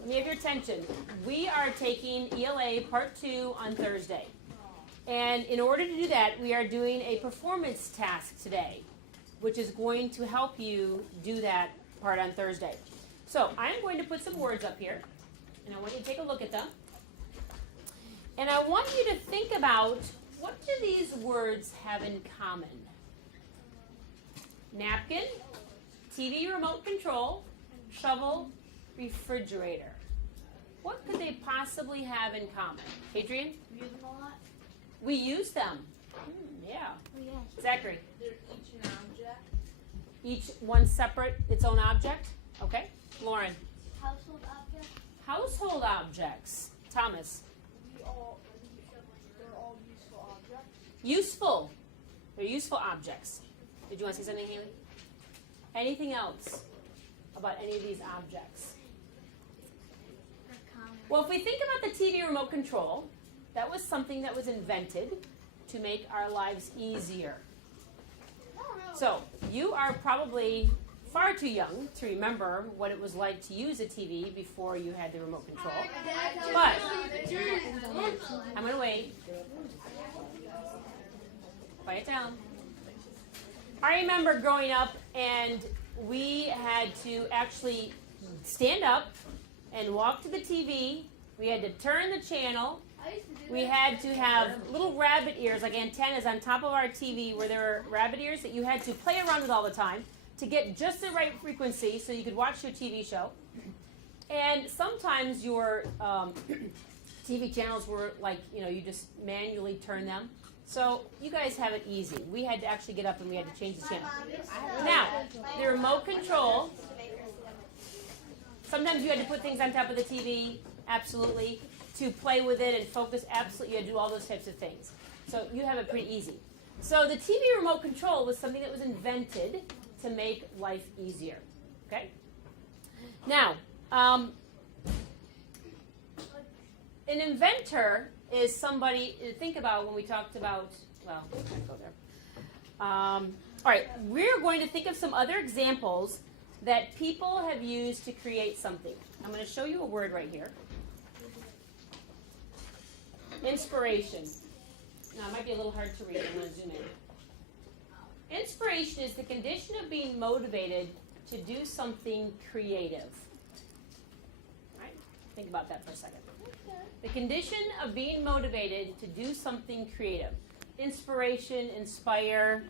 let me have your attention. We are taking ELA Part 2 on Thursday. And in order to do that, we are doing a performance task today, which is going to help you do that part on Thursday. So I'm going to put some words up here, and I want you to take a look at them. And I want you to think about, what do these words have in common? Napkin, TV remote control, shovel, refrigerator. What could they possibly have in common? Adrian? We use them a lot. We use them. Yeah. Oh, yes. Zachary? They're each an object. Each one separate, its own object? Okay. Lauren? Household objects. Household objects. Thomas? They're all useful objects. Useful. They're useful objects. Did you want to say something, Haley? Anything else about any of these objects? Well, if we think about the TV remote control, that was something that was invented to make our lives easier. So, you are probably far too young to remember what it was like to use a TV before you had the remote control. But, I'm going to wait. Quiet down. I remember growing up and we had to actually stand up and walk to the TV. We had to turn the channel. We had to have little rabbit ears, like antennas on top of our TV where there were rabbit ears that you had to play around with all the time to get just the right frequency so you could watch your TV show. And sometimes your TV channels were like, you just manually turn them. So you guys have it easy. We had to actually get up and we had to change the channel. Now, the remote control, sometimes you had to put things on top of the TV, absolutely, to play with it and focus, absolutely, you had to do all those types of things. So you have it pretty easy. So the TV remote control was something that was invented to make life easier, okay? Now, an inventor is somebody to think about when we talked about, well, I can't go there. All right, we're going to think of some other examples that people have used to create something. I'm going to show you a word right here. Inspiration. Now, it might be a little hard to read. I'm going to zoom in. Inspiration is the condition of being motivated to do something creative. All right, think about that for a second. The condition of being motivated to do something creative. Inspiration, inspire.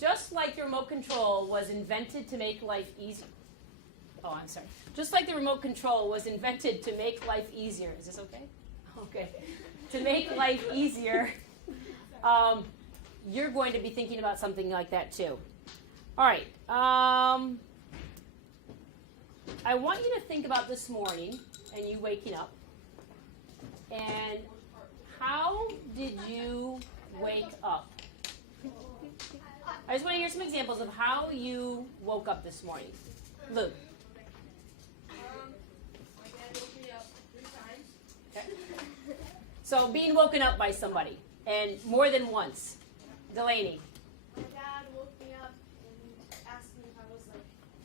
Just like the remote control was invented to make life easy. Oh, I'm sorry. Just like the remote control was invented to make life easier. Is this okay? Okay. To make life easier, you're going to be thinking about something like that too. All right. I want you to think about this morning and you waking up. And how did you wake up? I just want to hear some examples of how you woke up this morning. Luke. My dad woke me up 3 times. Okay. So being woken up by somebody, and more than once. Delaney. My dad woke me up and asked me if I was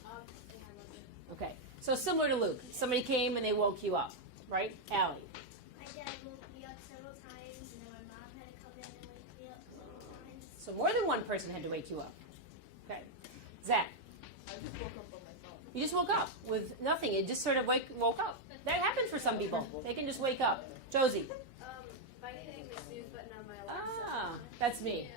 up, and I wasn't. Okay. So similar to Luke. Somebody came and they woke you up, right? Allie. My dad woke me up several times, and then my mom had to come in and wake me up several times. So more than one person had to wake you up. Okay. Zach. I just woke up on myself. You just woke up with nothing. It just sort of woke up. That happens for some people. They can just wake up. Josie. By hitting the snooze button on my alarm. Ah, that's me.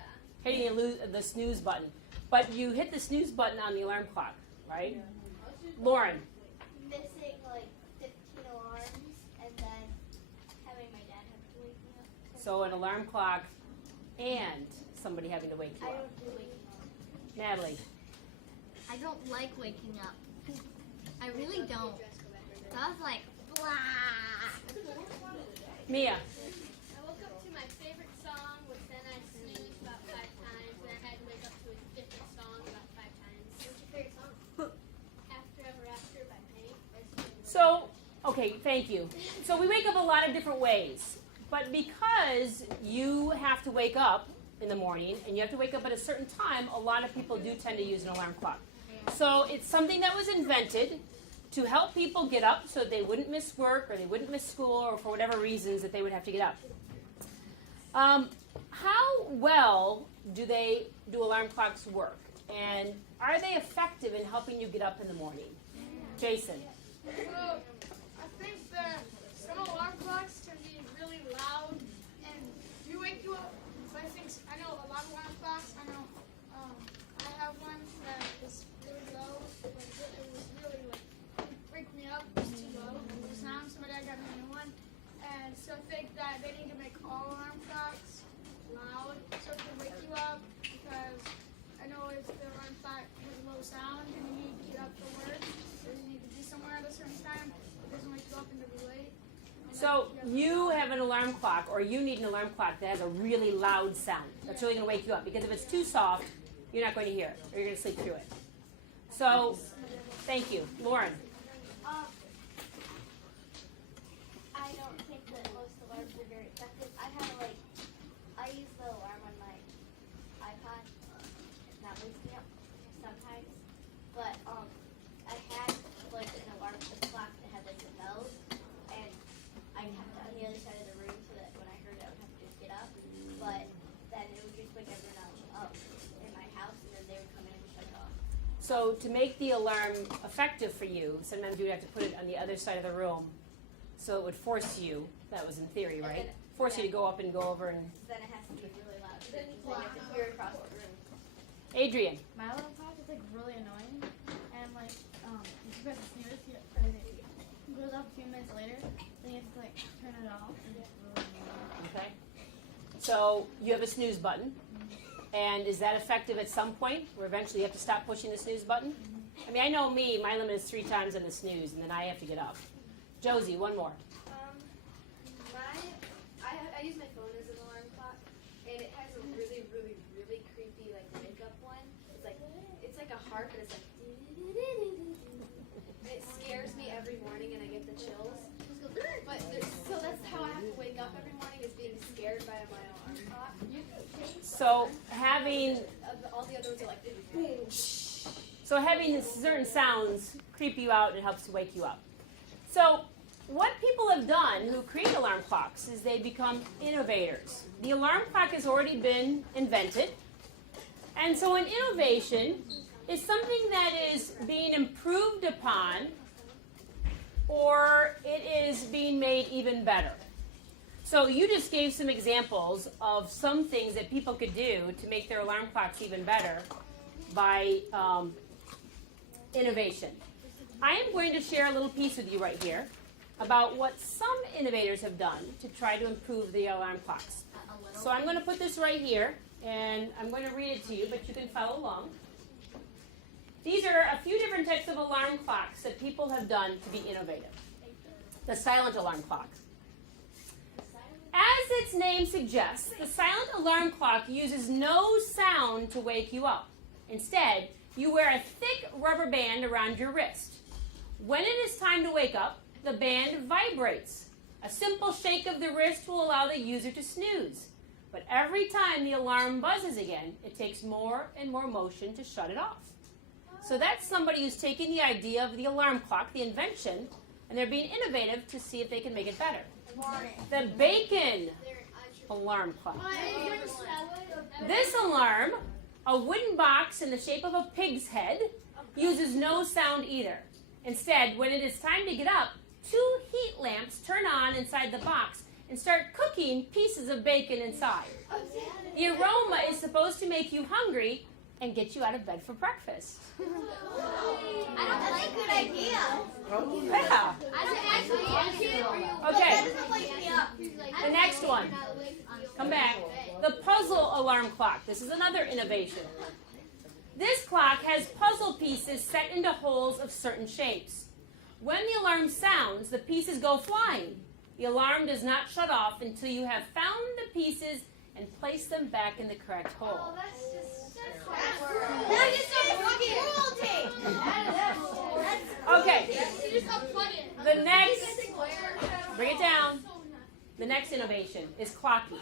Hitting the snooze button. But you hit the snooze button on the alarm clock, right? Lauren. Missing like 15 alarms, and then having my dad have to wake me up. So an alarm clock and somebody having to wake you I up. don't do waking up. Natalie. I don't like waking up. I really don't. So I was like, blah. Mia. I woke up to my favorite song, which then I snoozed about 5 times, and I had to wake up to a different song about 5 times. What's your favorite song? After Ever After by Paint. So, okay, thank you. So we wake up a lot of different ways. But because you have to wake up in the morning and you have to wake up at a certain time, a lot of people do tend to use an alarm clock. So it's something that was invented to help people get up so they wouldn't miss work or they wouldn't miss school or for whatever reasons that they would have to get up. How well do alarm clocks work? And are they effective in helping you get up in the morning? Jason. Well, I think that some alarm clocks can be really loud and do wake you up. But I know a lot of alarm clocks. I know I have one that is really low, but it was really wake me up. It was too low. The sound. So my dad got me a new one, and so I think that they need to make all alarm clocks loud so it can wake you up. Because I know if the alarm clock has a low sound and you need to get up for work, or you need to be somewhere at a certain time, it doesn't wake you up and it'll be late. So you have an alarm clock, or you need an alarm clock that has a really loud sound. That's really going to wake you up, because if it's too soft, you're not going to hear it, or you're going to sleep through it. So, thank you. Lauren. I don't think that most alarms are very effective. I use the alarm on my iPod. That wakes me up sometimes. But I had an alarm clock that had the bells, and I kept it on the other side of the room so that when I heard it, I would have to just get up. But then it would just wake everyone else up in my house, and then they would come in and shut it off. So to make the alarm effective for you, sometimes you would have to put it on the other side of the room, so it would force you. That was in theory, right? Force you to go up and go over and. Then it has to be really loud. Then you have to hear across the room. Adrian. My alarm clock is really annoying, and if you press the snooze, it goes off a few minutes later, then you have to turn it off, and it's really annoying. Okay. So you have a snooze button, and is that effective at some point, where eventually you have to stop pushing the snooze button? I mean, I know me, my limit is 3 times on the snooze, and then I have to get up. Josie, one more. I use my phone as an alarm clock, and it has a really, really, really creepy wake up one. It's like a heart, but it's it scares me every morning, and I get the chills. So that's how I have to wake up every morning, is being scared by my alarm clock. So having All the other ones are having certain sounds creep you out and it helps to wake you up. So what people have done who create alarm clocks is they become innovators. The alarm clock has already been invented. And so an innovation is something that is being improved upon, or it is being made even better. So you just gave some examples of some things that people could do to make their alarm clocks even better by innovation. I am going to share a little piece with you right here about what some innovators have done to try to improve the alarm clocks. So I'm going to put this right here, and I'm going to read it to you, but you can follow along. These are a few different types of alarm clocks that people have done to be innovative. The silent alarm clock. As its name suggests, the silent alarm clock uses no sound to wake you up. Instead, you wear a thick rubber band around your wrist. When it is time to wake up, the band vibrates. A simple shake of the wrist will allow the user to snooze. But every time the alarm buzzes again, it takes more and more motion to shut it off. So that's somebody who's taking the idea of the alarm clock, the invention, and they're being innovative to see if they can make it better. The bacon alarm clock. This alarm, a wooden box in the shape of a pig's head, uses no sound either. Instead, when it is time to get up, 2 heat lamps turn on inside the box and start cooking pieces of bacon inside. The aroma is supposed to make you hungry and get you out of bed for breakfast. That's a good idea. Yeah. Okay, That doesn't wake me up. the next one. Come back. The puzzle alarm clock. This is another innovation. This clock has puzzle pieces set into holes of certain shapes. When the alarm sounds, the pieces go flying. The alarm does not shut off until you have found the pieces and placed them back in the correct hole. That is so fucking cruelty. Okay, the next, bring it down. The next innovation is clocky.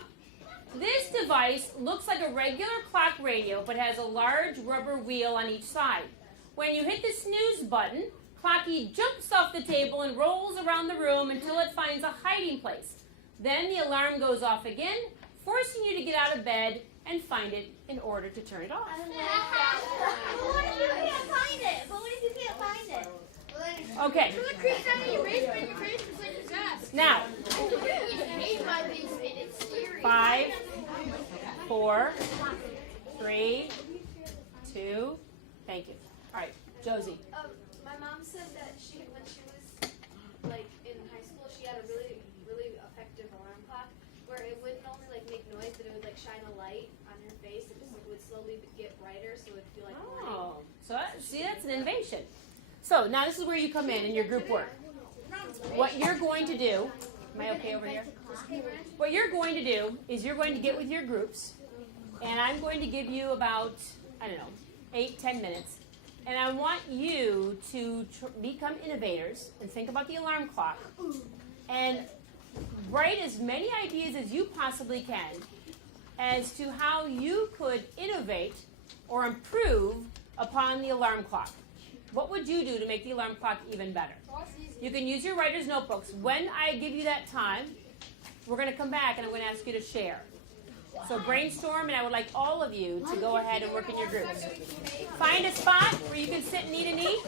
This device looks like a regular clock radio but has a large rubber wheel on each side. When you hit the snooze button, Clocky jumps off the table and rolls around the room until it finds a hiding place. Then the alarm goes off again, forcing you to get out of bed and find it in order to turn it off. But what if you can't find it? But what if you can't find it? Okay. So the creeps out of your basement, your basement's like your desk. Now, Hate my basement. It's scary. 5, 4, 3, 2. Thank you. All right, Josie. My mom said that when she was like in high school, she had a really, really effective alarm clock where it wouldn't only like make noise, but it would like shine a light on her face. It just would slowly get brighter, so it would feel like morning. Oh, so see, that's an innovation. So now this is where you come in your group work. What you're going to do, am I okay over here? What you're going to do is you're going to get with your groups, and I'm going to give you about, 8-10 minutes. And I want you to become innovators and think about the alarm clock and write as many ideas as you possibly can as to how you could innovate or improve upon the alarm clock. What would you do to make the alarm clock even better? You can use your writer's notebooks. When I give you that time, we're going to come back and I'm going to ask you to share. So brainstorm, and I would like all of you to go ahead and work in your groups. Find a spot where you can sit and eat and eat.